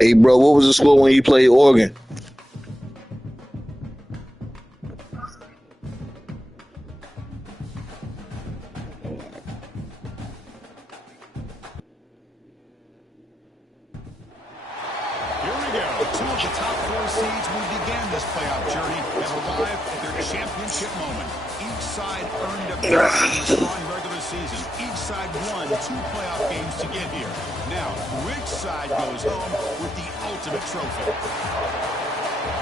Hey, bro, what was the score when you played Oregon? Two of the top four seeds who began this playoff journey have arrived at their championship moment. Each side earned a berth in a strong regular season. Each side won 2 playoff games to get here. Now, which side goes home with the ultimate trophy?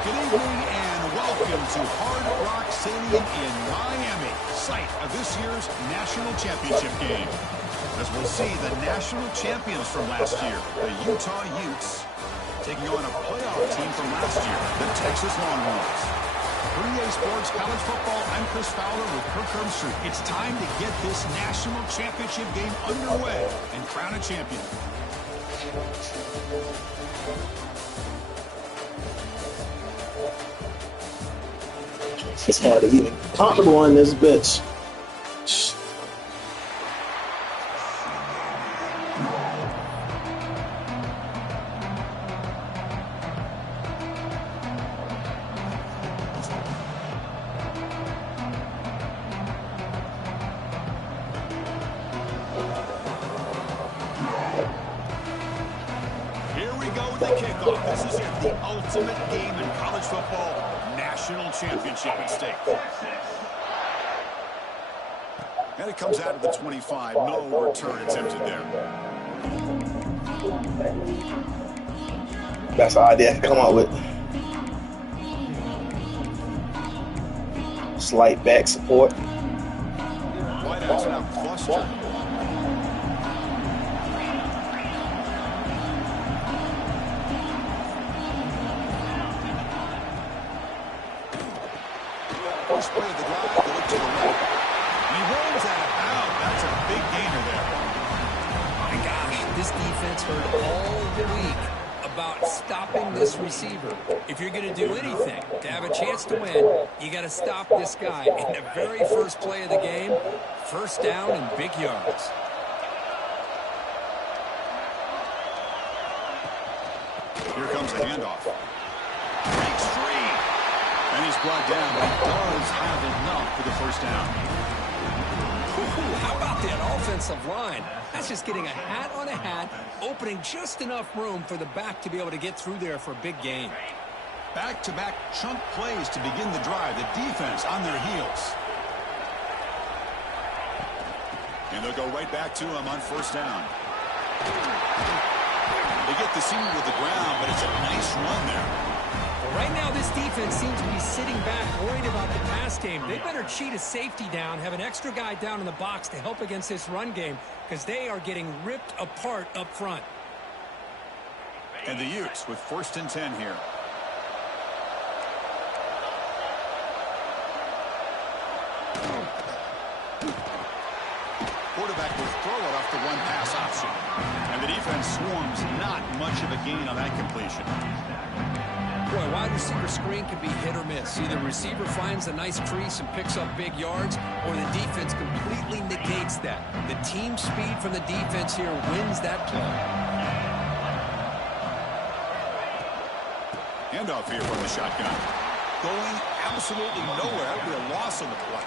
Good evening and welcome to Hard Rock Stadium in Miami, site of this year's national championship game. As we'll see, the national champions from last year, the Utah Utes, taking on a playoff team from last year, the Texas Longhorns. For EA Sports College Football, I'm Chris Fowler with Kirk Herbstreit. It's time to get this national championship game underway and crown a champion. It's hard to get comfortable in this bitch. This is it, the ultimate game in college football, national championship at stake. And it comes out of the 25, no return attempted there. That's the idea I come up with. Slight back support. Wideouts now clustered. First play of the drive, they look to the right. And he rolls out of bounds. That's a big gainer there. My gosh, this defense heard all the week about stopping this receiver. If you're going to do anything to have a chance to win, you got to stop this guy. In the very first play of the game, first down and big yards. Here comes the handoff. Breaks free. And he's brought down, but he does have enough for the first down. Ooh, how about that offensive line? That's just getting a hat on a hat, opening just enough room for the back to be able to get through there for a big gain. Back-to-back chunk plays to begin the drive. The defense on their heels. And they'll go right back to him on first down. They get the senior to the ground, but it's a nice run there. Well, right now, this defense seems to be sitting back, worried about the pass game. They better cheat a safety down, have an extra guy down in the box to help against this run game, because they are getting ripped apart up front. And the Utes with 1st and 10 here. Quarterback will throw it off the one-pass option. And the defense swarms, not much of a gain on that completion. Boy, wide receiver screen can be hit or miss. Either the receiver finds a nice crease and picks up big yards, or the defense completely negates that. The team speed from the defense here wins that play. Handoff here from the shotgun. Going absolutely nowhere with a loss on the play.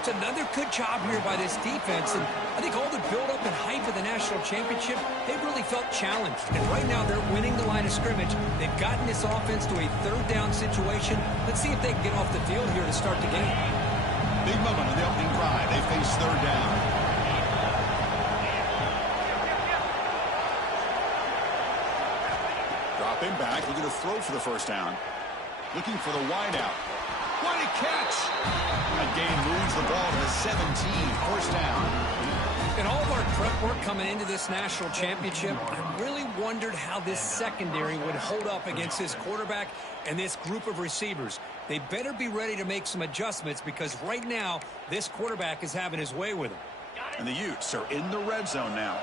It's another good job here by this defense, and I think all the build-up and hype of the national championship, they really felt challenged. And right now, they're winning the line of scrimmage. They've gotten this offense to a third down situation. Let's see if they can get off the field here to start the game. Big moment on the opening drive. They face third down. Dropping back, looking to throw for the first down. Looking for the wideout. What a catch! That game moves the ball to the 17, first down. In all of our prep work coming into this national championship, I really wondered how this secondary would hold up against this quarterback and this group of receivers. They better be ready to make some adjustments, because right now, this quarterback is having his way with them. And the Utes are in the red zone now.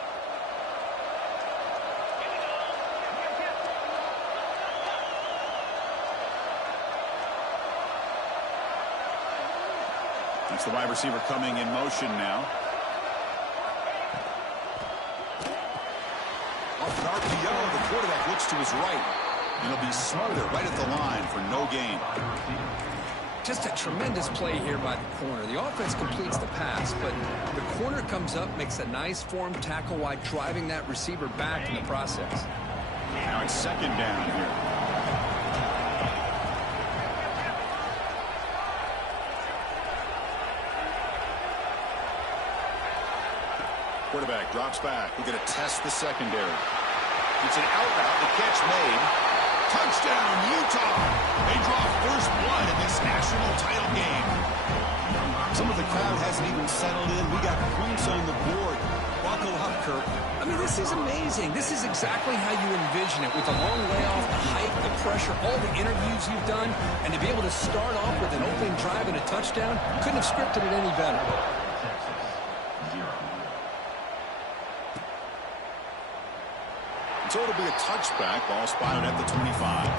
That's the wide receiver coming in motion now. Off an RPO, the quarterback looks to his right, and he'll be smothered right at the line for no gain. Just a tremendous play here by the corner. The offense completes the pass, but the corner comes up, makes a nice form tackle while driving that receiver back in the process. Now it's second down here. Quarterback drops back. We're going to test the secondary. It's an out route. The catch made. Touchdown, Utah. They draw first blood in this national title game. Some of the crowd hasn't even settled in. We got points on the board. Buckle up, Kirk. I mean, this is amazing. This is exactly how you envision it, with the long layoff, the hype, the pressure, all the interviews you've done, and to be able to start off with an opening drive and a touchdown, couldn't have scripted it any better. So it'll be a touchback. Ball spotted at the 25.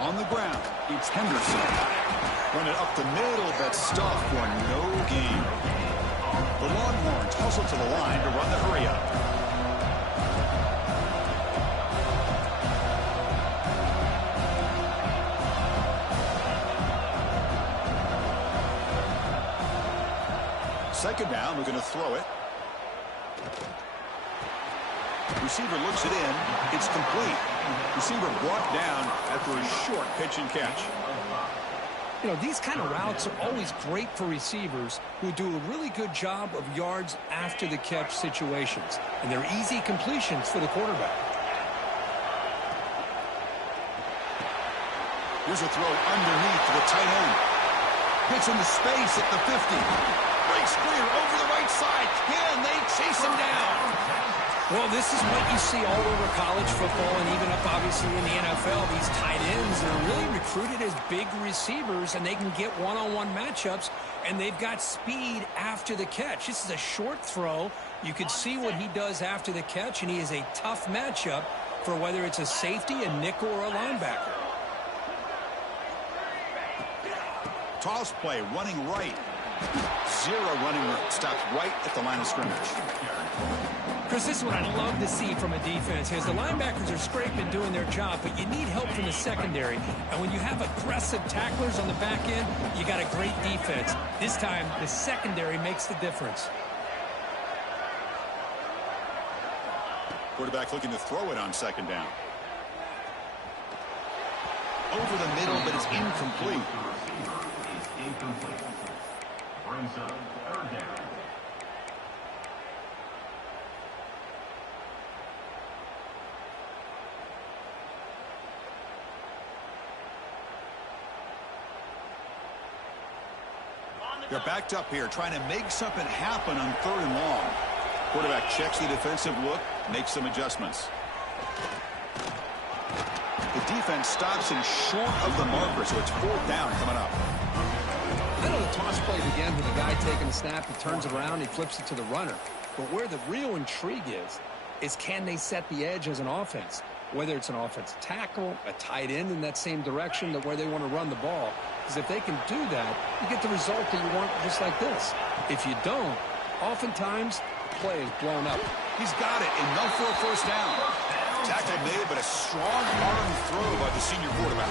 On the ground, it's Henderson. Run it up the middle, but stuff for no gain. The Longhorns hustle to the line to run the hurry up. Second down, we're going to throw it. Receiver looks it in. It's complete. Receiver brought down after a short pitch and catch. You know, these kind of routes are always great for receivers who do a really good job of yards after the catch situations. And they're easy completions for the quarterback. Here's a throw underneath to the tight end. Hits into space at the 50. Breaks clear over the right side. Can they chase him down? Well, this is what you see all over college football and even up, obviously, in the NFL. These tight ends are really recruited as big receivers, and they can get one-on-one matchups, and they've got speed after the catch. This is a short throw. You can see what he does after the catch, and he is a tough matchup for whether it's a safety, a nickel, or a linebacker. Toss play, running right. Zero running stops right at the line of scrimmage. Chris, this is what I love to see from a defense, is the linebackers are scraping, doing their job, but you need help from the secondary. And when you have aggressive tacklers on the back end, you got a great defense. This time, the secondary makes the difference. Quarterback looking to throw it on second down. Over the middle, but it's incomplete. Brings up third down. They're backed up here, trying to make something happen on third and long. Quarterback checks the defensive look, makes some adjustments. The defense stops him short of the marker, so it's fourth down coming up. I know the toss play began with a guy taking a snap. He turns it around, he flips it to the runner. But where the real intrigue is can they set the edge as an offense? Whether it's an offensive tackle, a tight end in that same direction, that where they want to run the ball. Because if they can do that, you get the result that you want, just like this. If you don't, oftentimes the play is blown up. He's got it, enough for a first down. Tackle made, but a strong arm throw by the senior quarterback.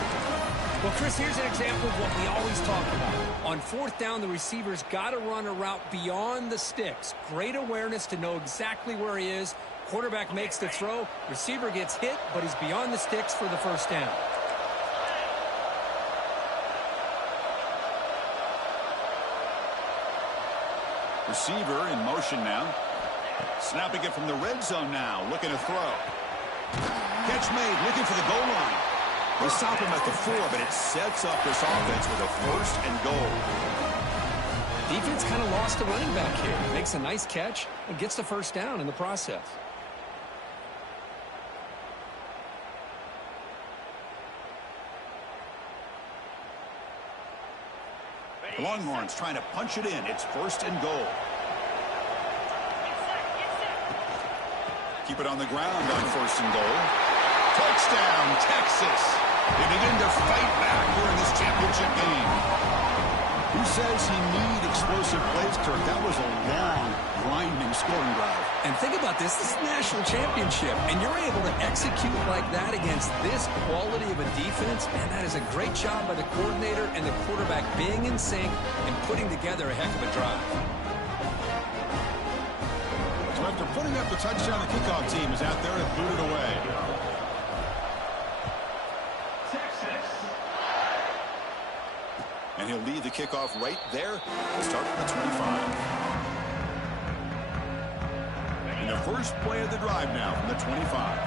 Well, Chris, here's an example of what we always talk about. On fourth down, the receiver's got to run a route beyond the sticks. Great awareness to know exactly where he is. Quarterback makes the throw. Receiver gets hit, but he's beyond the sticks for the first down. Receiver in motion now. Snapping it from the red zone now. Looking to throw. Catch made. Looking for the goal line. They stop him at the 4, but it sets up this offense with a first and goal. Defense kind of lost the running back here. Makes a nice catch and gets the first down in the process. The Longhorns trying to punch it in. It's first and goal. Keep it on the ground on first and goal. Touchdown, Texas. They begin to fight back here in this championship game. Who says he need explosive plays, Kirk? That was a long, grinding scoring drive. And think about this. This is a national championship, and you're able to execute like that against this quality of a defense. Man, that is a great job by the coordinator and the quarterback being in sync and putting together a heck of a drive. So after putting up the touchdown, the kickoff team is out there to boot it away. And he'll lead the kickoff right there. We'll start from the 25. And the first play of the drive now from the 25.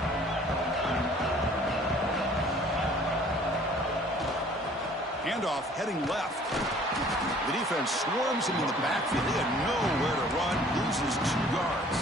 Handoff heading left. The defense swarms him in the backfield. They had nowhere to run. Loses 2 yards.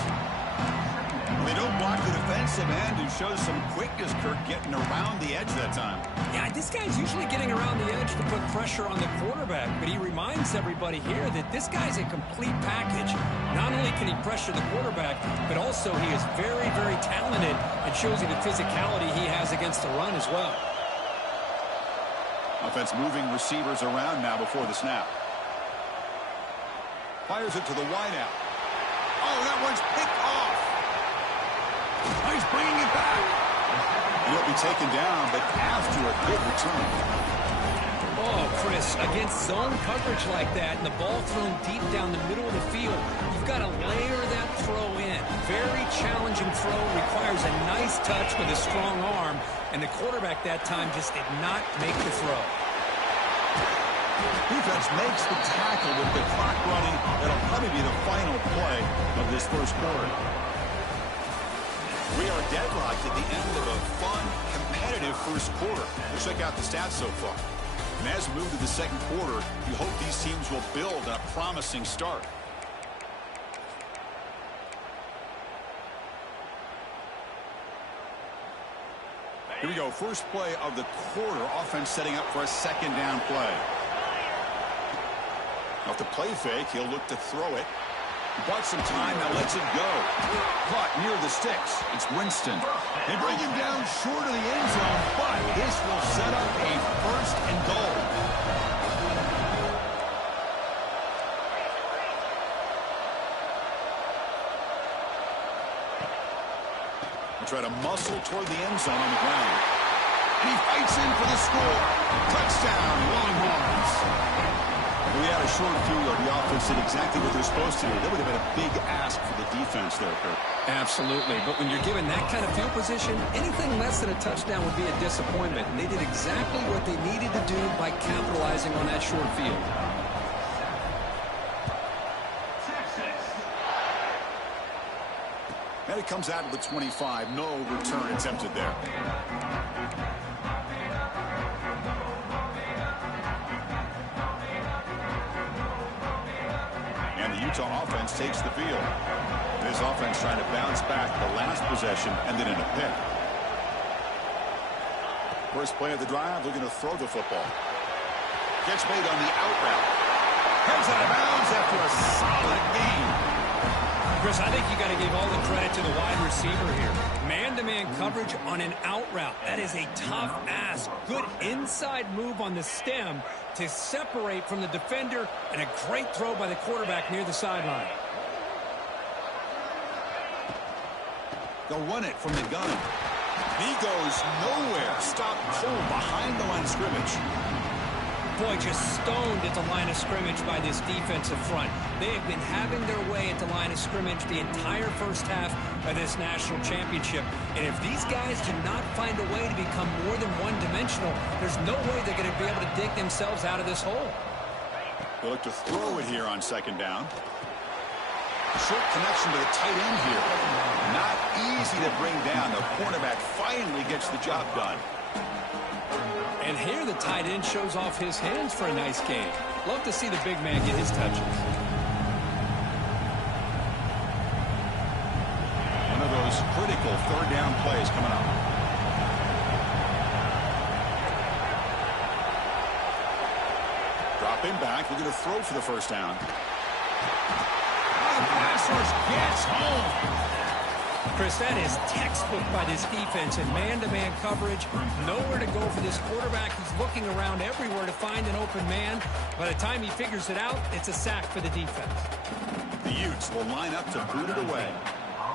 They don't block the defensive end, who shows some quickness, Kirk, getting around the edge that time. Yeah, this guy's usually getting around the edge to put pressure on the quarterback, but he reminds everybody here that this guy's a complete package. Not only can he pressure the quarterback, but also he is very, very talented and shows you the physicality he has against the run as well. Offense moving receivers around now before the snap. Fires it to the wideout. Oh, that one's picked off. He's bringing it back. He'll be taken down, but after a good return. Oh, Chris, against zone coverage like that and the ball thrown deep down the middle of the field, you've got to layer that throw in. Very challenging throw, requires a nice touch with a strong arm, and the quarterback that time just did not make the throw. Defense makes the tackle with the clock running. That'll probably be the final play of this first quarter. We are deadlocked at the end of a fun, competitive first quarter. Let's check out the stats so far. And as we move to the second quarter, we hope these teams will build a promising start. Here we go. First play of the quarter. Offense setting up for a second down play. Off the play fake, he'll look to throw it. Bought some time, now lets it go. Caught near the sticks. It's Winston. They bring him down short of the end zone, but this will set up a first and goal. They try to muscle toward the end zone on the ground. And he fights in for the score. Touchdown, Longhorns. We had a short field. The offense did exactly what they're supposed to do. That would have been a big ask for the defense there, Kirk. Absolutely. But when you're given that kind of field position, anything less than a touchdown would be a disappointment. And they did exactly what they needed to do by capitalizing on that short field. And it comes out of the 25. No return attempted there. Utah offense takes the field. This offense trying to bounce back the last possession and then in a pick. First play of the drive, looking to throw the football. Catch made on the out route. Heads out of bounds after a solid game. Chris, I think you got to give all the credit to the wide receiver here. Man-to-man coverage on an out route. That is a tough ask. Good inside move on the stem to separate from the defender, and a great throw by the quarterback near the sideline. They'll run it from the gun. He goes nowhere. Stop cold behind the line of scrimmage. Boy, just stoned at the line of scrimmage by this defensive front. They have been having their way at the line of scrimmage the entire first half of this national championship. And if these guys do not find a way to become more than one-dimensional, there's no way they're going to be able to dig themselves out of this hole. They look to throw it here on second down. Short connection to the tight end here. Not easy to bring down. The cornerback finally gets the job done. And here the tight end shows off his hands for a nice game. Love to see the big man get his touches. One of those critical third down plays coming up. Dropping back, we're going to throw for the first down. The pass rush gets home. Chris, that is textbook by this defense in man-to-man coverage. Nowhere to go for this quarterback. He's looking around everywhere to find an open man. By the time he figures it out, it's a sack for the defense. The Utes will line up to boot it away.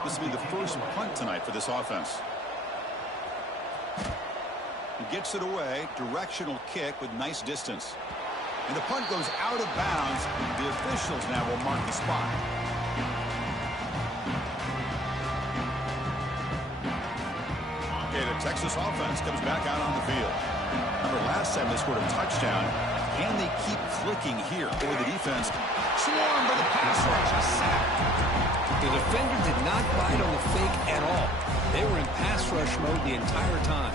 This will be the first punt tonight for this offense. He gets it away. Directional kick with nice distance. And the punt goes out of bounds. The officials now will mark the spot. Okay, the Texas offense comes back out on the field. Remember, last time they scored a touchdown. Can they keep clicking here? Or the defense swarmed by the pass rush. A sack. The defender did not bite on the fake at all. They were in pass rush mode the entire time.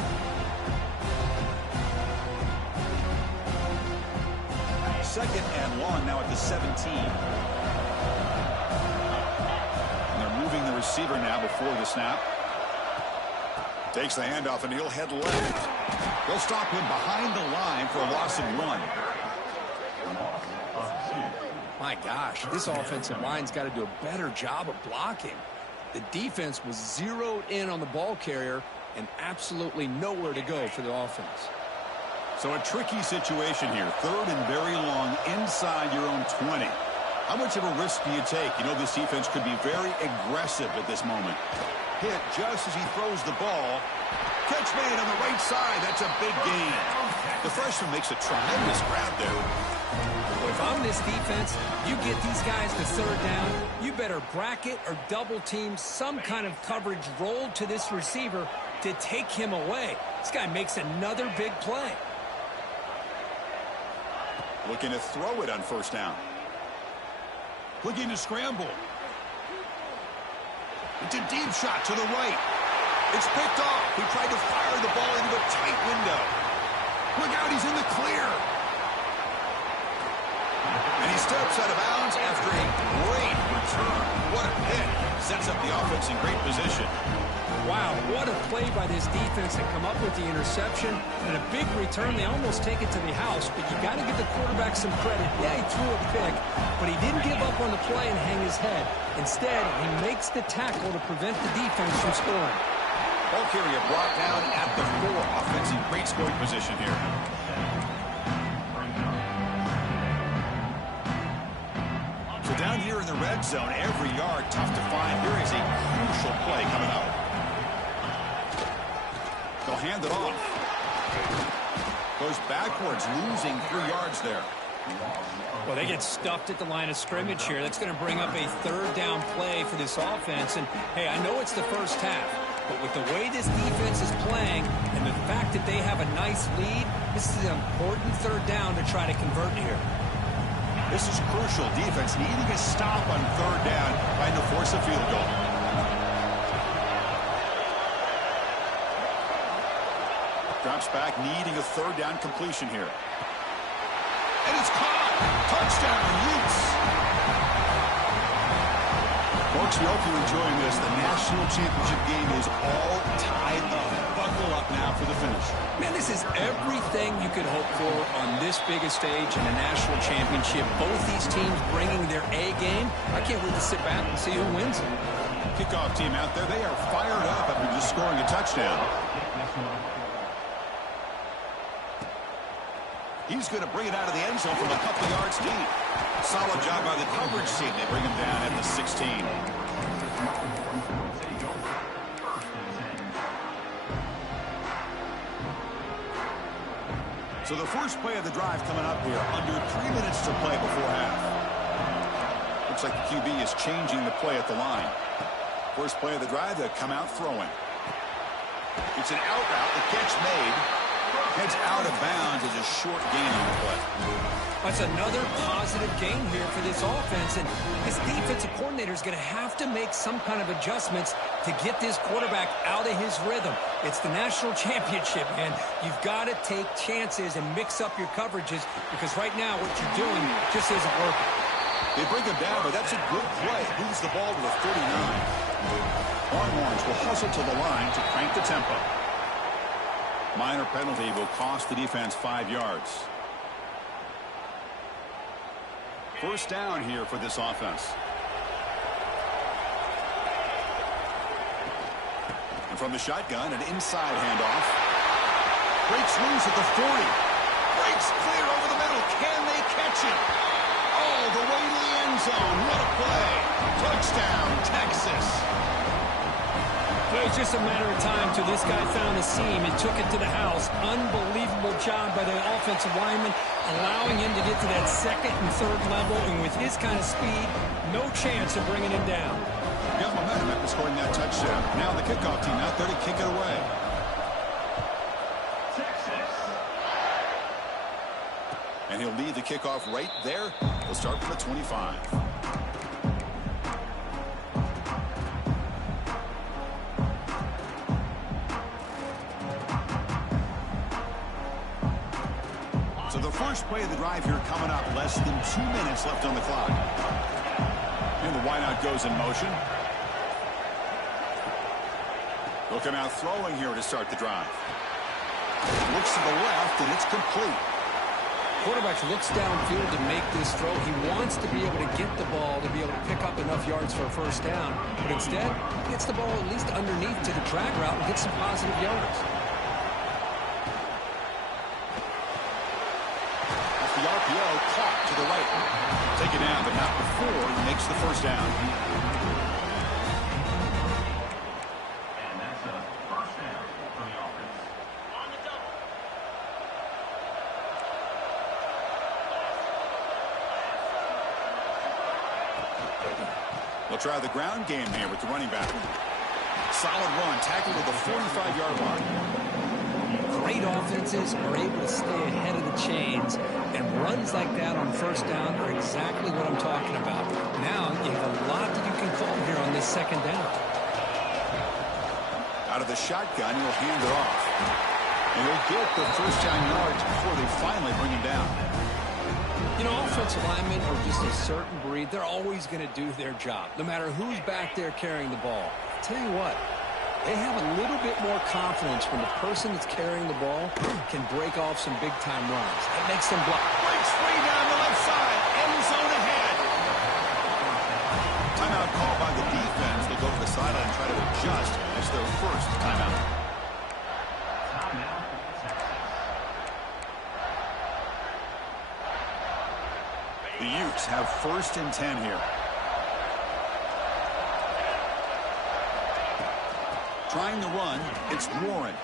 Second and long now at the 17. And they're moving the receiver now before the snap. Takes the handoff and he'll head left. They'll stop him behind the line for a loss of 1. My gosh, this offensive line's got to do a better job of blocking. The defense was zeroed in on the ball carrier and absolutely nowhere to go for the offense. So a tricky situation here. Third and very long inside your own 20. How much of a risk do you take? You know this defense could be very aggressive at this moment. Hit just as he throws the ball. Catch made on the right side. That's a big gain. The freshman makes a tremendous grab there. If I'm this defense, you get these guys to third down, you better bracket or double team some kind of coverage rolled to this receiver to take him away. This guy makes another big play. Looking to throw it on first down. Looking to scramble. It's a deep shot to the right. It's picked off. He tried to fire the ball into a tight window. Look out, he's in the clear. And he steps out of bounds after a great return. What a hit. Sets up the offense in great position. Wow, what a play by this defense to come up with the interception. And a big return. They almost take it to the house, but you got to give the quarterback some credit. Yeah, he threw a pick, but he didn't give up on the play and hang his head. Instead, he makes the tackle to prevent the defense from scoring. Ball carrier brought down at the 4. Offense in great scoring position here. So down here in the red zone, every yard tough to find. Here is a crucial play coming up. They'll hand it off. Goes backwards, losing 3 yards there. Well, they get stuffed at the line of scrimmage here. That's going to bring up a third down play for this offense. And, hey, I know it's the first half, but with the way this defense is playing and the fact that they have a nice lead, this is an important third down to try to convert here. This is crucial. Defense needing a stop on third down, trying to force a field goal. Drops back, needing a third down completion here. And it's caught! Touchdown, Utes! Folks, we hope you're enjoying this. The national championship game is all tied up. Buckle up now for the finish. Man, this is everything you could hope for on this biggest stage in a national championship. Both these teams bringing their A game. I can't wait to sit back and see who wins it. Kickoff team out there, they are fired up after just scoring a touchdown. He's going to bring it out of the end zone from a couple yards deep. Solid job by the coverage team. They bring him down at the 16. So the first play of the drive coming up here. Under 3 minutes to play before half. Looks like the QB is changing the play at the line. First play of the drive, they come out throwing. It's an out route. The catch made. Heads out of bounds as a short gain on the play. That's another positive gain here for this offense. And this defensive coordinator is going to have to make some kind of adjustments to get this quarterback out of his rhythm. It's the national championship, man. You've got to take chances and mix up your coverages because right now what you're doing just isn't working. They bring him down, but that's a good play. Moves the ball to the 39. Longhorns will hustle to the line to crank the tempo. Minor penalty will cost the defense 5 yards. First down here for this offense. And from the shotgun, an inside handoff. Breaks loose at the 40. Breaks clear over the middle. Can they catch it? All the way to the end zone. What a play. Touchdown, Texas. It was just a matter of time till this guy found a seam and took it to the house. Unbelievable job by the offensive lineman, allowing him to get to that second and third level. And with his kind of speed, no chance of bringing him down. Got momentum after scoring that touchdown. Now the kickoff team out there to kick it away. And he'll lead the kickoff right there. He'll start from the 25. So the first play of the drive here coming up. Less than 2 minutes left on the clock. And the wideout goes in motion. They'll come out throwing here to start the drive. Looks to the left, and it's complete. Quarterback looks downfield to make this throw. He wants to be able to get the ball to be able to pick up enough yards for a first down. But instead, he gets the ball at least underneath to the drag route and gets some positive yards. The RPO caught to the right. Take it down, but not before he makes the first down. And that's a first down for the offense. On the double. They'll try the ground game here with the running back. Solid run, tackled at the 45-yard line. Great offenses are able to stay ahead of the chains, and runs like that on first down are exactly what I'm talking about. Now you have a lot that you can call here on this second down. Out of the shotgun, he'll hand it off. And he'll get the first down yards before they finally bring him down. You know, offensive linemen are just a certain breed. They're always going to do their job, no matter who's back there carrying the ball. I'll tell you what, they have a little bit more confidence when the person that's carrying the ball can break off some big-time runs. That makes them block. Breaks free down the left side. End zone ahead. Timeout called by the defense. They'll go to the sideline and try to adjust. It's their first timeout. The Utes have 1st and 10 here. Trying to run, it's Warren.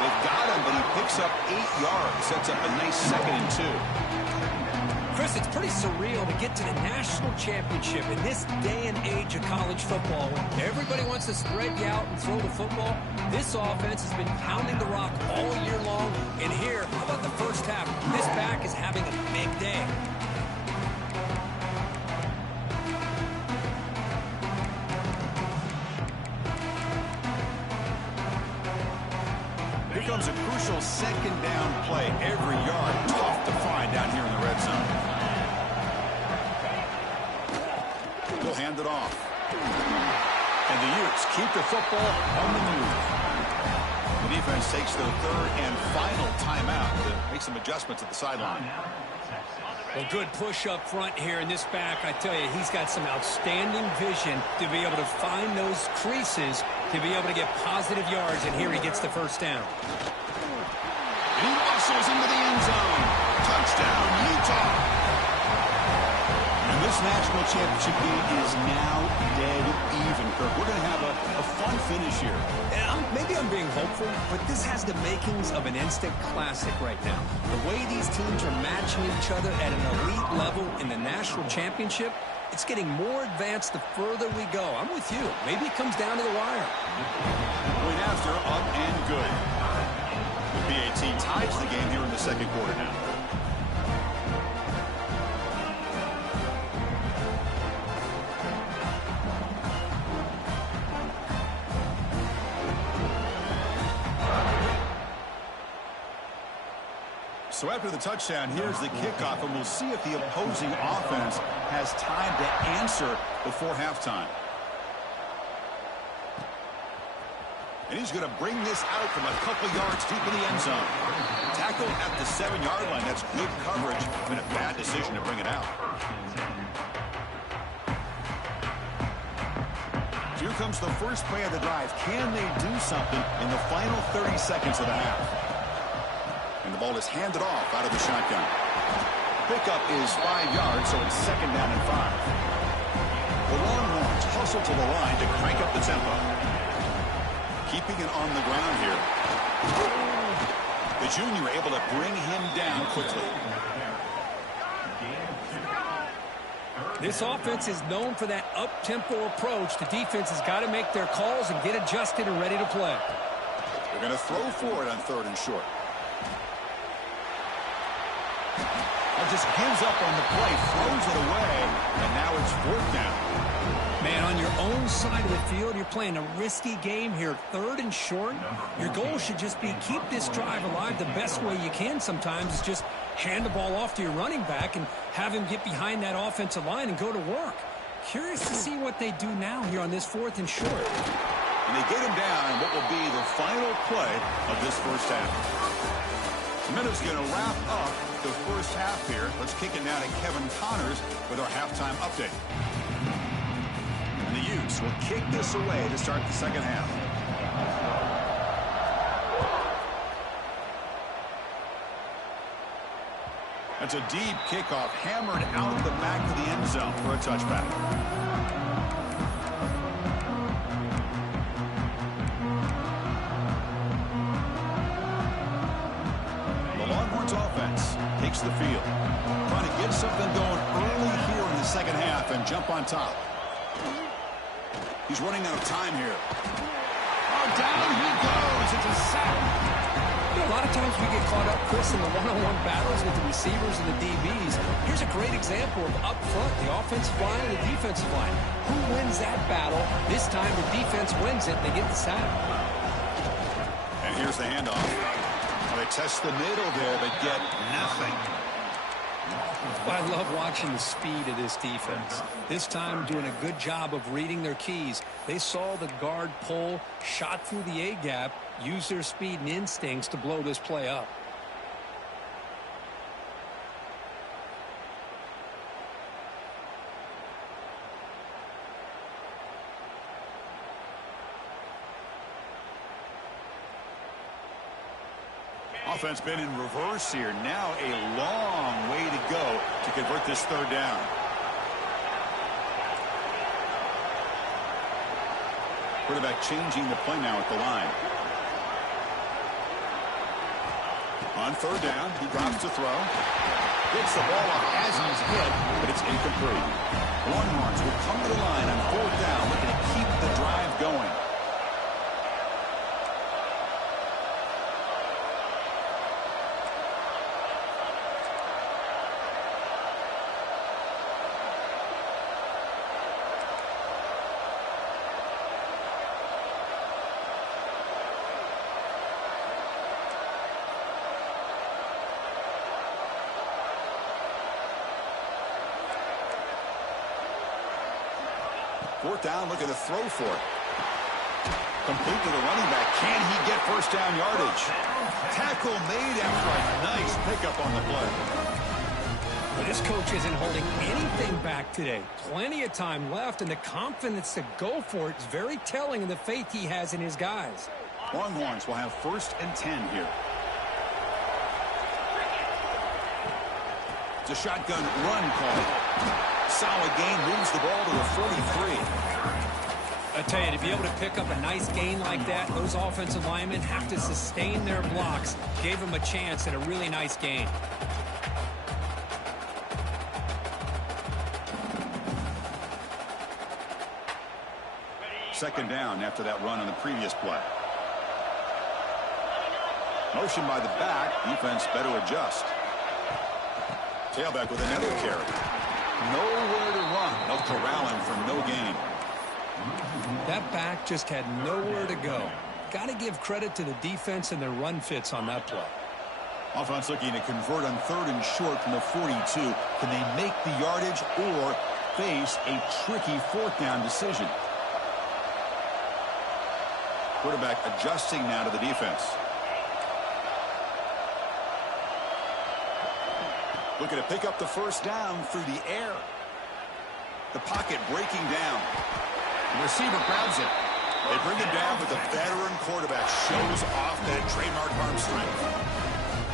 They've got him, but he picks up 8 yards. Sets up a nice 2nd and 2. Chris, it's pretty surreal to get to the national championship in this day and age of college football when everybody wants to spread you out and throw the football. This offense has been pounding the rock all year long. And here, how about the first half? This back is having a big day. Here comes a crucial 2nd down play. Every yard tough to find down here in the red zone. He'll hand it off. And the Utes keep the football on the move. The defense takes their 3rd and final timeout to make some adjustments at the sideline. Well, good push up front here in this back. I tell you, he's got some outstanding vision to be able to find those creases to be able to get positive yards, and here he gets the first down. He muscles into the end zone. Touchdown, Utah. And this national championship game is now dead even, Kirk. We're going to have a fun finish here. Yeah, maybe I'm being hopeful, but this has the makings of an instant classic right now. The way these teams are matching each other at an elite level in the national championship, it's getting more advanced the further we go. I'm with you. Maybe it comes down to the wire. Point after, up and good. The PAT ties the game here in the 2nd quarter now. So after the touchdown, here's the kickoff, and we'll see if the opposing offense has time to answer before halftime. And he's going to bring this out from a couple yards deep in the end zone. Tackle at the 7-yard line. That's good coverage, and a bad decision to bring it out. Here's Here comes the first play of the drive. Can they do something in the final 30 seconds of the half? And the ball is handed off out of the shotgun. Pickup is 5 yards, so it's 2nd down and 5. The Longhorns hustle to the line to crank up the tempo. Keeping it on the ground here. The junior able to bring him down quickly. This offense is known for that up-tempo approach. The defense has got to make their calls and get adjusted and ready to play. They're going to throw for it on 3rd and short. And just gives up on the play, throws it away, and now it's 4th down. Man, on your own side of the field, you're playing a risky game here. 3rd and short. Your goal should just be keep this drive alive the best way you can sometimes. Is just hand the ball off to your running back and have him get behind that offensive line and go to work. Curious to see what they do now here on this 4th and short. And they get him down what will be the final play of this first half. Minutes going to wrap up the first half here. Let's kick it now to Kevin Connors with our halftime update. And the Utes will kick this away to start the second half. That's a deep kickoff, hammered out the back of the end zone for a touchback. The Longhorns offense takes the field, trying to get something going early here in the second half and jump on top. He's running out of time here. Oh, down he goes. It's a sack. You know, a lot of times we get caught up, Chris, in the one-on-one battles with the receivers and the DBs. Here's a great example of up front, the offensive line and the defensive line. Who wins that battle? This time the defense wins it, and they get the sack. And here's the handoff. Well, they test the middle there, but get nothing. I love watching the speed of this defense. This time doing a good job of reading their keys. They saw the guard pull, shot through the A-gap, used their speed and instincts to blow this play up. Offense been in reverse here. Now a long way to go to convert this 3rd down. Quarterback changing the play now at the line. On 3rd down, he drops to throw. Gets the ball off as he's hit, but it's incomplete. Longhorns will come to the line on 4th down, looking to keep the drive going. Fourth down, looking to throw for it. Complete to the running back. Can he get first down yardage? Tackle made after a nice pickup on the play. But this coach isn't holding anything back today. Plenty of time left, and the confidence to go for it is very telling of the faith he has in his guys. Longhorns will have 1st and 10 here. It's a shotgun run call. Solid gain, moves the ball to the 43. I tell you, to be able to pick up a nice gain like that, those offensive linemen have to sustain their blocks. Gave them a chance at a really nice gain. Second down after that run on the previous play. Motion by the back. Defense better adjust. Tailback with another carry. Nowhere to run. They'll corral him for no gain. That back just had nowhere to go. Got to give credit to the defense and their run fits on that play. Offense looking to convert on 3rd and short from the 42. Can they make the yardage or face a tricky 4th down decision? Quarterback adjusting now to the defense. Looking to pick up the first down through the air. The pocket breaking down. The receiver grabs it. They bring it down, but the veteran quarterback shows off that trademark arm strength.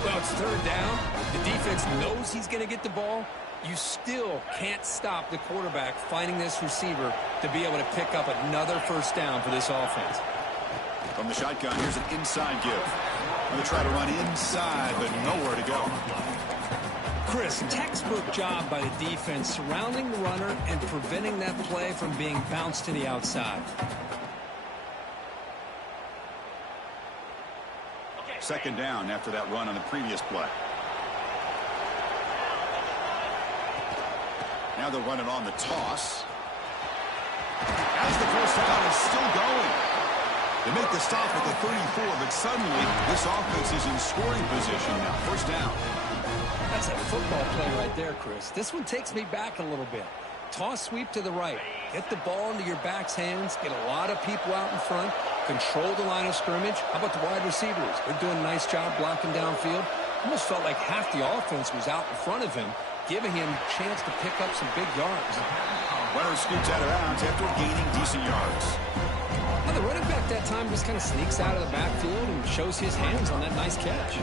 Well, it's third down. The defense knows he's going to get the ball. You still can't stop the quarterback finding this receiver to be able to pick up another first down for this offense. From the shotgun, here's an inside give. Going to try to run inside, but nowhere to go. Chris, textbook job by the defense surrounding the runner and preventing that play from being bounced to the outside. Second down after that run on the previous play. Now they're running on the toss. As the first down is still going. They make the stop at the 34, but suddenly this offense is in scoring position now. First down. That's a football play right there, Chris. This one takes me back a little bit. Toss sweep to the right. Get the ball into your back's hands. Get a lot of people out in front. Control the line of scrimmage. How about the wide receivers? They're doing a nice job blocking downfield. Almost felt like half the offense was out in front of him, giving him a chance to pick up some big yards. Runner scoots out of bounds after gaining decent yards. Now the running back that time just kind of sneaks out of the backfield and shows his hands on that nice catch.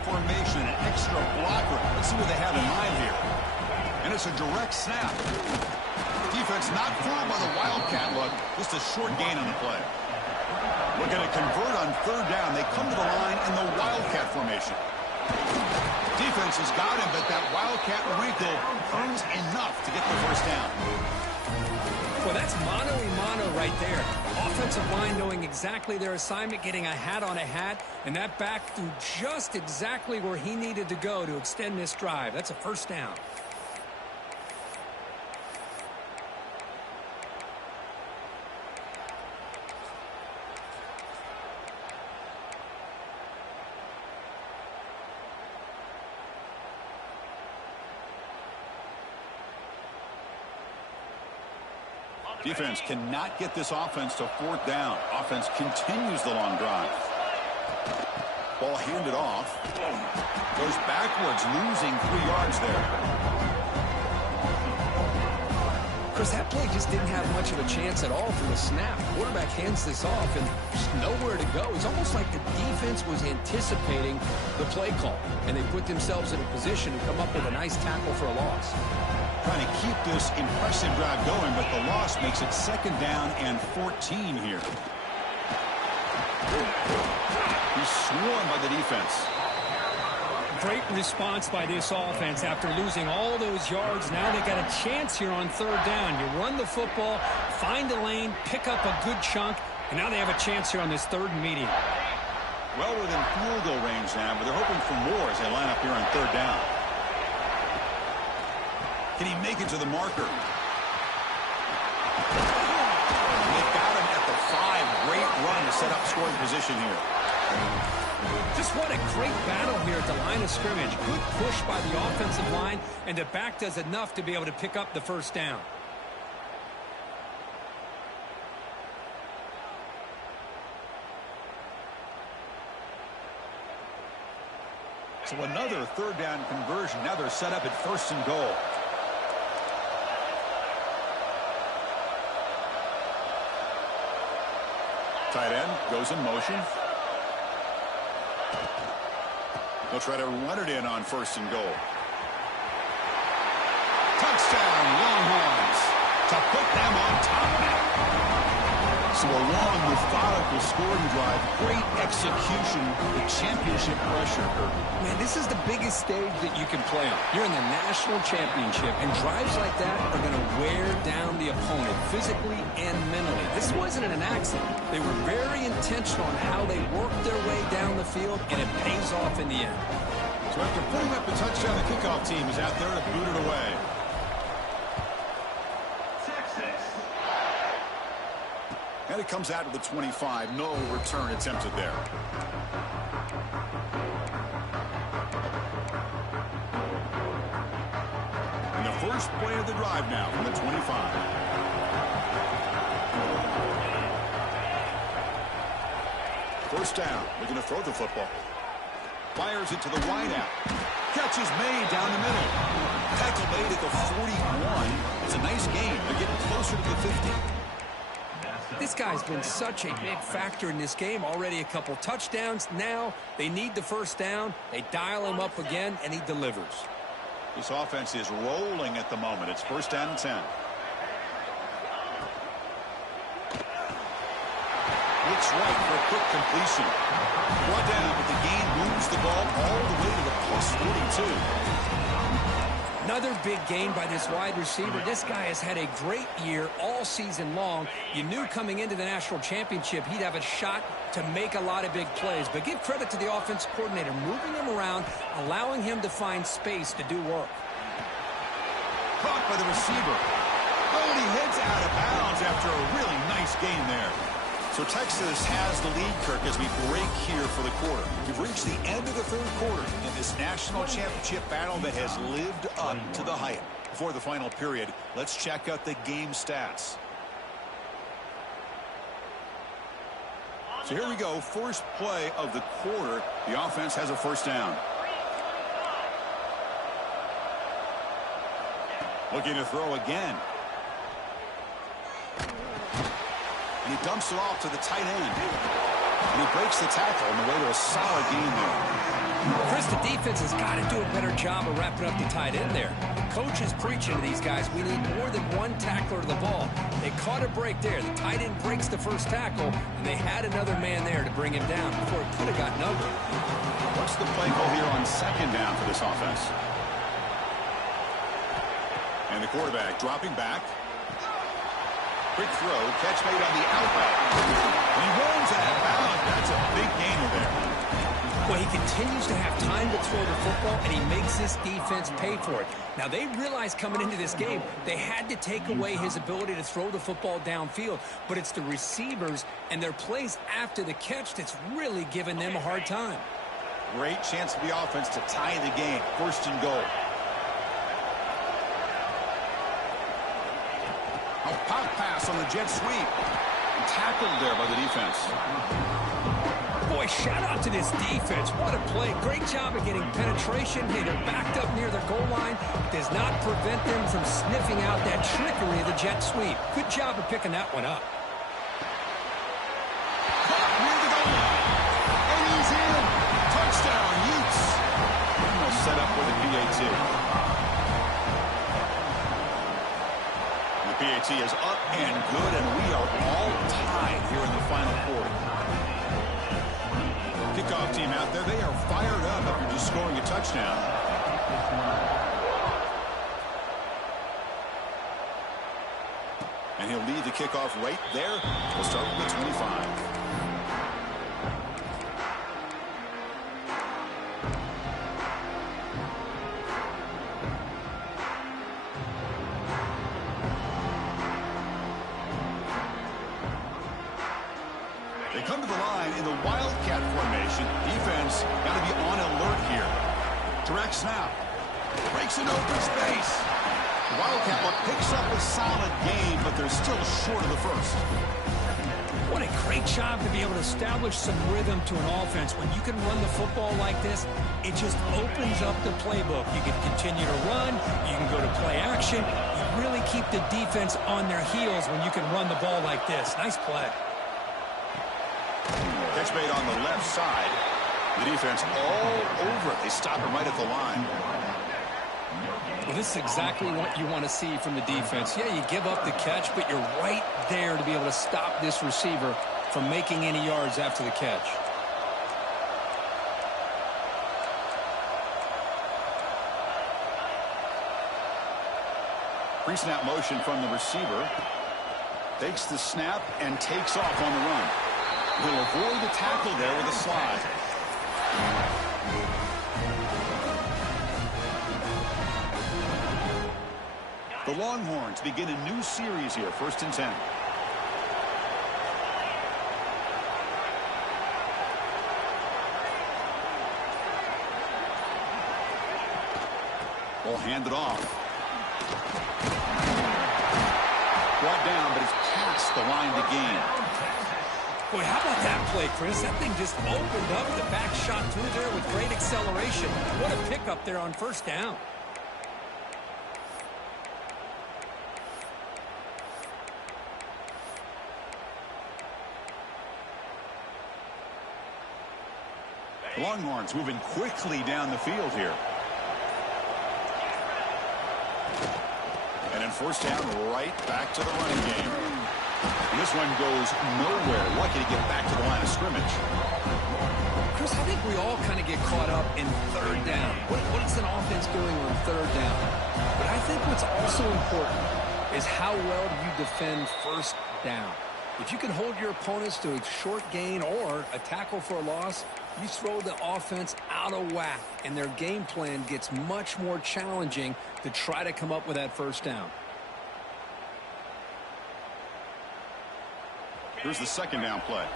Formation, an extra blocker. Let's see what they have in mind here. And it's a direct snap. Defense not fooled by the Wildcat look. Just a short gain on the play. Looking to convert on third down. They come to the line in the Wildcat formation. Defense has got him, but that Wildcat wrinkle earns enough to get the first down. Well, that's mano-a-mano right there. Offensive line knowing exactly their assignment, getting a hat on a hat, and that back threw just exactly where he needed to go to extend this drive. That's a first down. Defense cannot get this offense to fourth down. Offense continues the long drive. Ball handed off. Goes backwards, losing 3 yards there. Chris, that play just didn't have much of a chance at all from the snap. Quarterback hands this off and just nowhere to go. It's almost like the defense was anticipating the play call, and they put themselves in a position to come up with a nice tackle for a loss. Trying to keep this impressive drive going, but the loss makes it second down and 14 here. He's swarmed by the defense. Great response by this offense after losing all those yards. Now they got a chance here on third down. You run the football, find a lane, pick up a good chunk, and now they have a chance here on this third and medium. Well within field goal range now, but they're hoping for more as they line up here on third down. Can he make it to the marker? And they've got him at the 5. Great run to set up scoring position here. Just what a great battle here at the line of scrimmage. Good push by the offensive line, and the back does enough to be able to pick up the first down. So another third down conversion. Now they're set up at first and goal. Tight end goes in motion. They'll try to run it in on first and goal. Touchdown, Longhorns, to put them on top now. So a long, methodical scoring drive, great execution, the championship pressure. Man, this is the biggest stage that you can play on. You're in the national championship, and drives like that are going to wear down the opponent physically and mentally. This wasn't an accident. They were very intentional on how they worked their way down the field, and it pays off in the end. So after putting up the touchdown, the kickoff team is out there to boot it away. And it comes out of the 25. No return attempted there. first play of the drive now from the 25. First down, looking to throw the football. Fires it to the wide out. Catch is made down the middle. Tackle made at the 41. It's a nice gain. They're getting closer to the 50. This guy's been such a big factor in this game. Already a couple touchdowns. Now they need the first down. They dial him up again, and he delivers. This offense is rolling at the moment. It's first down and 10. Looks right for a quick completion. Brought down, but the gain moves the ball all the way to the plus 42. Another big gain by this wide receiver. This guy has had a great year all season long. You knew coming into the national championship he'd have a shot to make a lot of big plays. But give credit to the offense coordinator, moving him around, allowing him to find space to do work. Caught by the receiver. Oh, and he heads out of bounds after a really nice gain there. So Texas has the lead, Kirk, as we break here for the quarter. We've reached the end of the third quarter in this national championship battle that has lived up to the hype. Before the final period, let's check out the game stats. So here we go, first play of the quarter. The offense has a first down. Looking to throw again. And he dumps it off to the tight end. And he breaks the tackle on the way to a solid gain there. Chris, the defense has got to do a better job of wrapping up the tight end there. Coach is preaching to these guys, we need more than one tackler to the ball. They caught a break there. The tight end breaks the first tackle, and they had another man there to bring him down before it could have gotten ugly. What's the play call here on second down for this offense? And the quarterback dropping back. Quick throw, catch made on the outback. And he runs out of bounds. That's a big gainer there. Well, he continues to have time to throw the football, and he makes this defense pay for it. Now, they realized coming into this game, they had to take away his ability to throw the football downfield. But it's the receivers and their plays after the catch that's really giving them a hard time. Great chance for the offense to tie the game. First and goal. A pop pass on the jet sweep. And tackled there by the defense. Boy, shout out to this defense. What a play. Great job of getting penetration. Hey, they're backed up near their goal line. Does not prevent them from sniffing out that trickery of the jet sweep. Good job of picking that one up. Caught near the goal line. And he's in. Touchdown, Utes. Almost set up with a PAT. PAT is up and good, and we are all tied here in the final quarter. Kickoff team out there, they are fired up after just scoring a touchdown. And he'll lead the kickoff right there. We'll start with the 25. They come to the line in the Wildcat formation. Defense got to be on alert here. Direct snap. Breaks into open space. The Wildcat look picks up a solid game, but they're still short of the first. What a great job to be able to establish some rhythm to an offense. When you can run the football like this, it just opens up the playbook. You can continue to run. You can go to play action. You really keep the defense on their heels when you can run the ball like this. Nice play. Catch made on the left side. The defense all over it. They stop him right at the line. Well, this is exactly what you want to see from the defense. Yeah, you give up the catch, but you're right there to be able to stop this receiver from making any yards after the catch. Pre-snap motion from the receiver. Takes the snap and takes off on the run. He'll avoid the tackle there with a slide. The Longhorns begin a new series here, 1st and 10. We'll hand it off. Brought down, but it's past the line to gain. Boy, how about that play, Chris? That thing just opened up. The back shot through there with great acceleration. What a pickup there on first down. The Longhorns moving quickly down the field here. And in first down, right back to the running game. And this one goes nowhere. Lucky to get back to the line of scrimmage. Chris, I think we all kind of get caught up in third down. What is an offense doing on third down? But I think what's also important is how well do you defend first down. If you can hold your opponents to a short gain or a tackle for a loss, you throw the offense out of whack, and their game plan gets much more challenging to try to come up with that first down. Here's the second down play.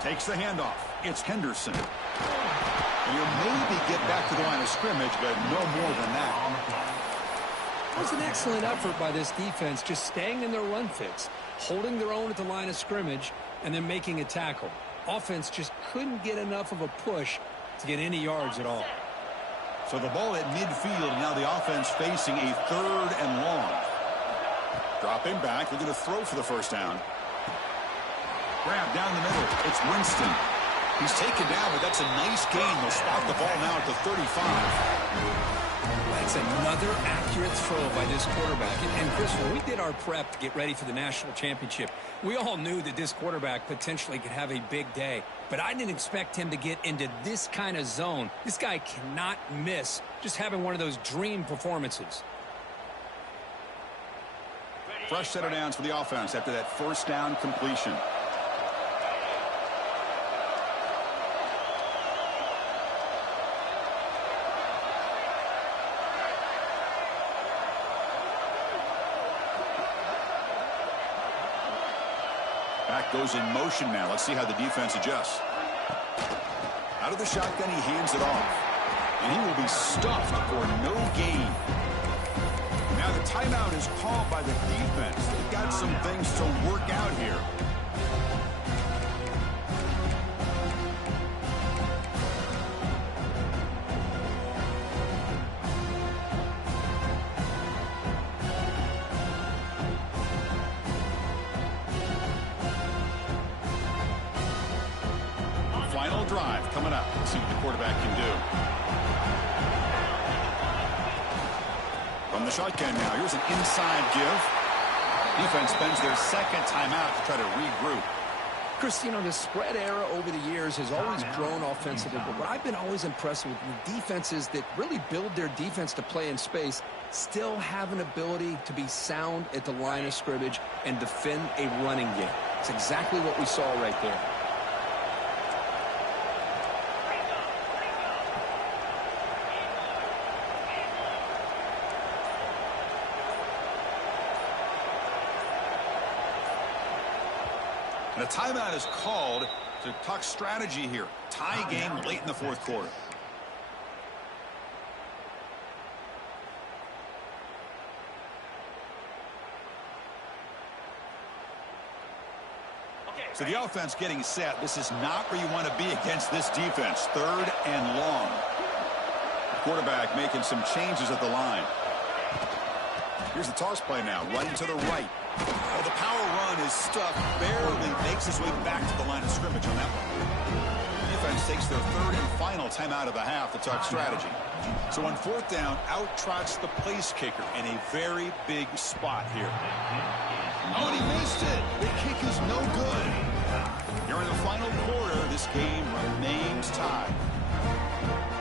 Takes the handoff. It's Henderson. And he'll maybe get back to the line of scrimmage, but no more than that. It was an excellent effort by this defense, just staying in their run fits, holding their own at the line of scrimmage, and then making a tackle. Offense just couldn't get enough of a push to get any yards at all. So the ball at midfield, now the offense facing a third and long. Dropping back, they're going to throw for the first down. Grab down the middle, it's Winston. He's taken down, but that's a nice gain. They'll spot the ball now at the 35. That's another accurate throw by this quarterback. And Chris, when we did our prep to get ready for the national championship, we all knew that this quarterback potentially could have a big day. But I didn't expect him to get into this kind of zone. This guy cannot miss just having one of those dream performances. Fresh set of downs for the offense after that first down completion. Back goes in motion now. Let's see how the defense adjusts. Out of the shotgun, he hands it off. And he will be stuffed for no gain. Now the timeout is called by the defense. They've got some things to work out here. Final drive coming up. Let's see what the quarterback can do. From the shotgun now, here's an inside give. Defense spends their second timeout to try to regroup. Chris, you know, the spread era over the years has always grown offensively, but what I've been always impressed with defenses that really build their defense to play in space still have an ability to be sound at the line of scrimmage and defend a running game. It's exactly what we saw right there. And a timeout is called to talk strategy here. Tie game late in the fourth quarter. So the offense getting set. This is not where you want to be against this defense. Third and long. The quarterback making some changes at the line. Here's the toss play now. Running to the right. Well, the power run is stuffed. Barely makes his way back to the line of scrimmage on that one. Defense takes their third and final timeout of the half to talk strategy. So on fourth down, out trots the place kicker in a very big spot here. Oh, and he missed it. The kick is no good. Here in the final quarter, this game remains tied.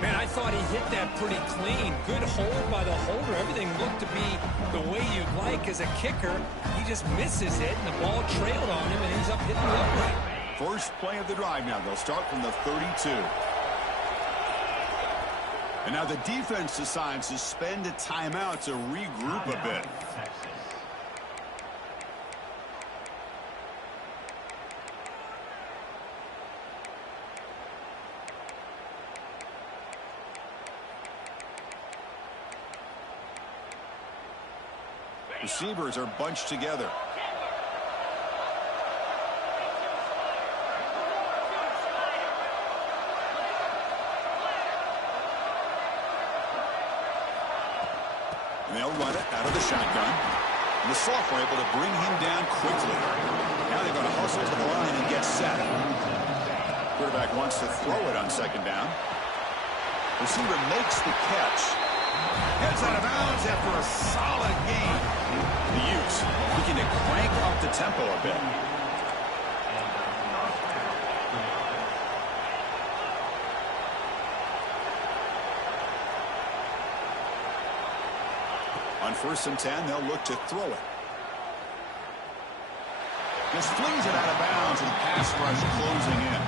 Man, I thought he hit that pretty clean. Good hold by the holder. Everything looked to be the way you'd like as a kicker. He just misses it, and the ball trailed on him, and ends up hitting the upright. First play of the drive now. They'll start from the 32. And now the defense decides to spend a timeout to regroup a bit. Receivers are bunched together. And they'll run it out of the shotgun. And the sophomore able to bring him down quickly. Now they're going to hustle to the line and get set. Quarterback wants to throw it on second down. Receiver makes the catch. Heads out of bounds after a solid gain. The Utes looking to crank up the tempo a bit. On 1st and 10, they'll look to throw it. Just flings it out of bounds and pass rush closing in.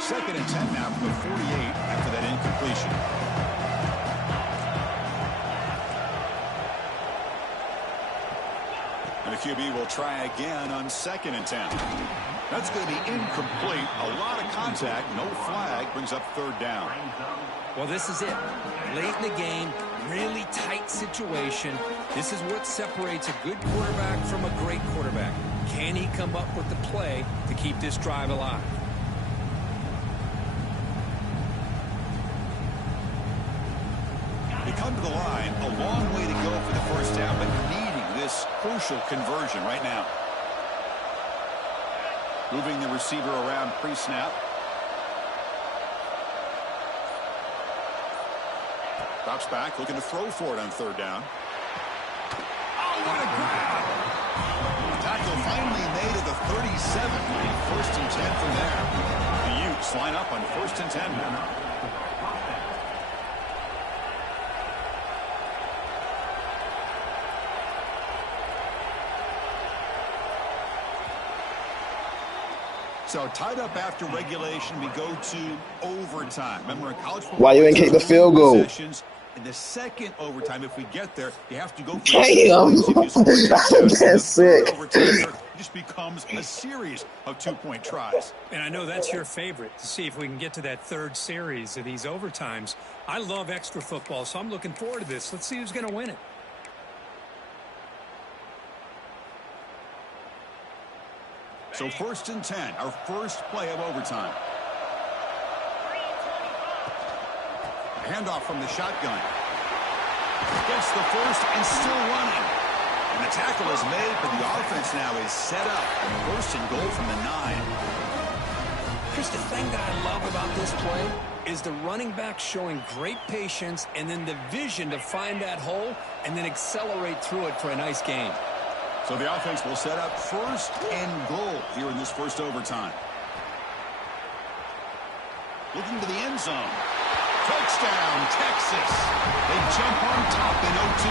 Second and 10 now from the 48 after that incompletion. And the QB will try again on 2nd and 10. That's going to be incomplete. A lot of contact, no flag, brings up 3rd down. Well, this is it. Late in the game, really tight situation. This is what separates a good quarterback from a great quarterback. Can he come up with the play to keep this drive alive? They come to the line, a long way to go for the 1st down, but needing this crucial conversion right now. Moving the receiver around pre-snap. Drops back, looking to throw for it on 3rd down. Oh, what a grab! Tackle finally made at the 37. 1st and 10 from there. The Utes line up on 1st and 10 now. So tied up after regulation, we go to overtime. Remember, in college football, Why you ain't kick the field goal? In the second overtime, if we get there, you have to go for Damn, that's sick. overtime. It just becomes a series of 2-point tries. And I know that's your favorite, to see if we can get to that 3rd series of these overtimes. I love extra football, so I'm looking forward to this. Let's see who's going to win it. So 1st and 10, our first play of overtime. Handoff from the shotgun. Gets the first and still running. And the tackle is made, but the offense now is set up. 1st and goal from the 9. Chris, the thing that I love about this play is the running back showing great patience and then the vision to find that hole and then accelerate through it for a nice gain. So the offense will set up 1st and goal here in this first overtime. Looking to the end zone. Touchdown, Texas. They jump on top in OT.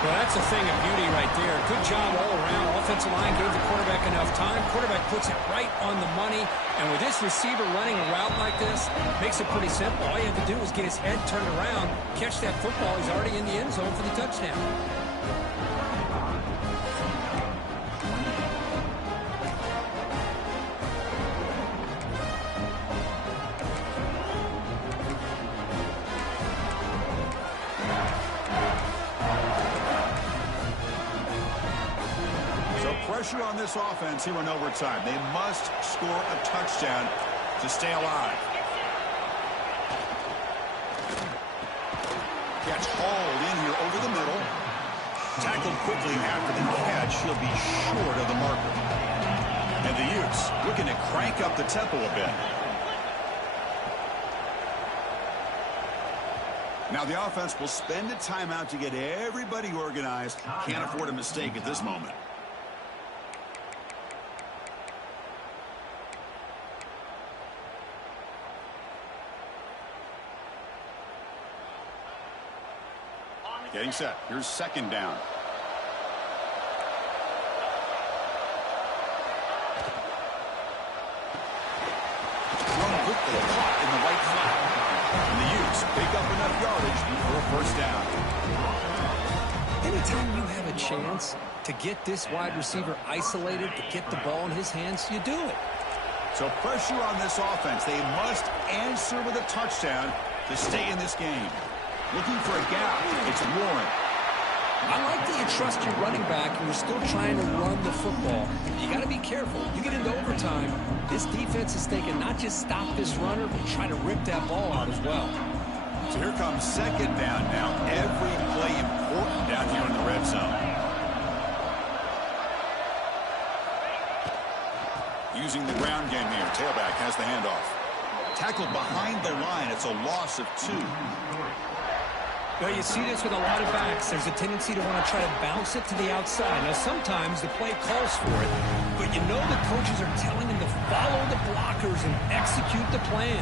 Well, that's a thing of beauty right there. Good job all around. Offensive line gave the quarterback enough time. Quarterback puts it right on the money. And with this receiver running a route like this, makes it pretty simple. All you have to do is get his head turned around, catch that football. He's already in the end zone for the touchdown. Pressure on this offense here in overtime. They must score a touchdown to stay alive. Gets hauled in here over the middle. Tackled quickly after the catch. He'll be short of the marker. And the Utes looking to crank up the tempo a bit. Now the offense will spend a timeout to get everybody organized. Can't afford a mistake at this moment. Getting set. Here's 2nd down. Thrown quickly, caught in the right flat. And the Utes pick up enough yardage for a 1st down. Anytime you have a chance to To get this wide receiver isolated, to get the ball in his hands, you do it. So pressure on this offense. They must answer with a touchdown to stay in this game. Looking for a gap. It's Warren. I like that you trust your running back and you're still trying to run the football. You got to be careful. You get into overtime, this defense is thinking not just stop this runner, but try to rip that ball out as well. So here comes second down now. Every play important down here in the red zone. Using the ground game here. Tailback has the handoff. Tackled behind the line. It's a loss of 2. Well, you see this with a lot of backs. There's a tendency to want to try to bounce it to the outside. Now, sometimes the play calls for it, but you know the coaches are telling them to follow the blockers and execute the plan.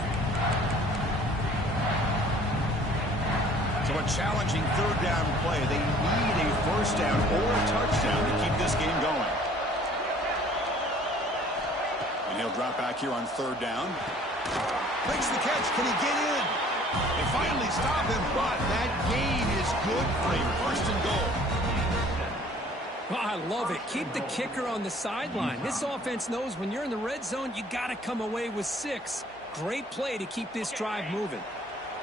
So a challenging third down play. They need a first down or a touchdown to keep this game going. And he'll drop back here on third down. Makes the catch. Can he get in? They finally stop him, but that gain is good for a first and goal. Well, I love it. Keep the kicker on the sideline. This offense knows when you're in the red zone, you got to come away with 6. Great play to keep this drive moving.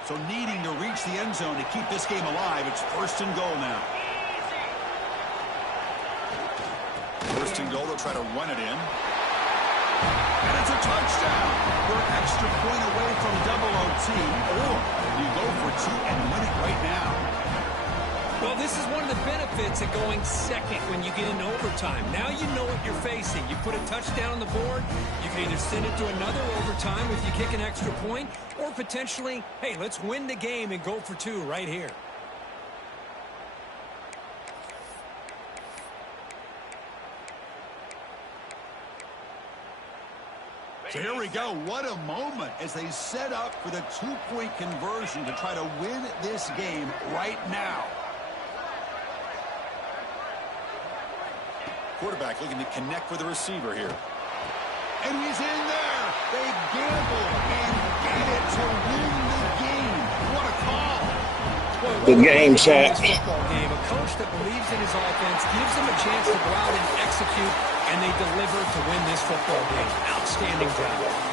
So needing to reach the end zone to keep this game alive, it's first and goal now. First and goal, they'll try to run it in. And it's a touchdown. We're an extra point away from double OT, or you go for 2 and win it right now. Well, this is one of the benefits of going second when you get into overtime. Now you know what you're facing. You put a touchdown on the board, you can either send it to another overtime if you kick an extra point, or potentially, hey, let's win the game and go for 2 right here. So here we go. What a moment as they set up for the 2-point conversion to try to win this game right now. Quarterback looking to connect with the receiver here. And he's in there. They gamble and get it to win the game. What a call. Good game, Shaq. Game. A coach that believes in his offense gives them a chance to go out and execute, and they deliver to win this football game. Outstanding job.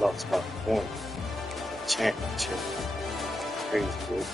Lost by 1 championship. Crazy, dude.